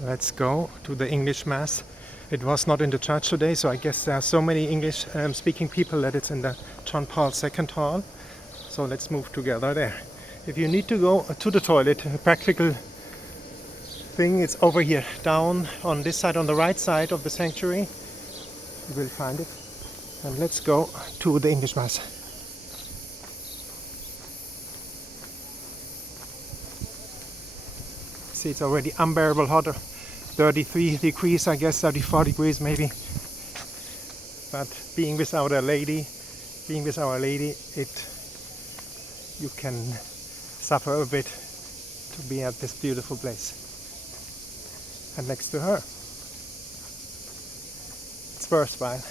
Let's go to the English Mass. It was not in the church today, so I guess there are so many English speaking people that it's in the John Paul II hall. So let's move together there. If you need to go to the toilet, a practical thing, it's over here, down on this side, on the right side of the sanctuary. You will find it. And let's go to the English Mass. See, it's already unbearable hot, 33 degrees, I guess, 34 degrees maybe. But being with Our Lady, you can suffer a bit to be at this beautiful place. And next to her, it's worthwhile.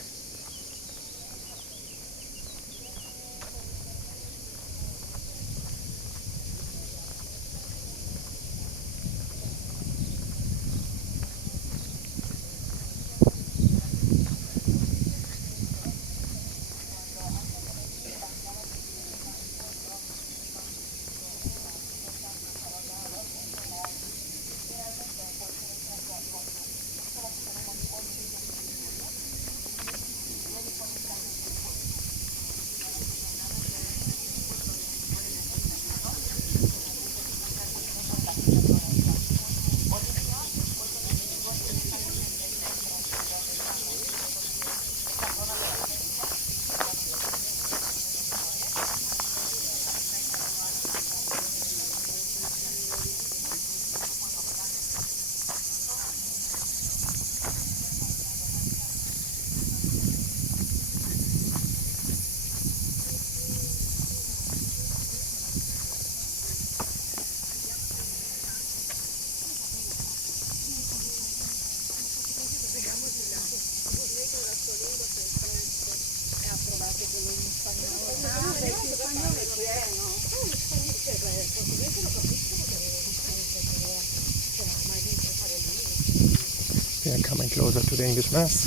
We are coming closer to the English Mass,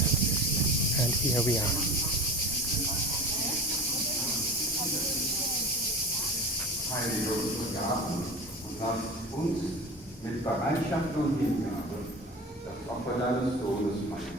and here we are. Heilige unsere Gaben und lass uns mit Bereitschaft und Hingabe das Opfer deines Sohnes feiern.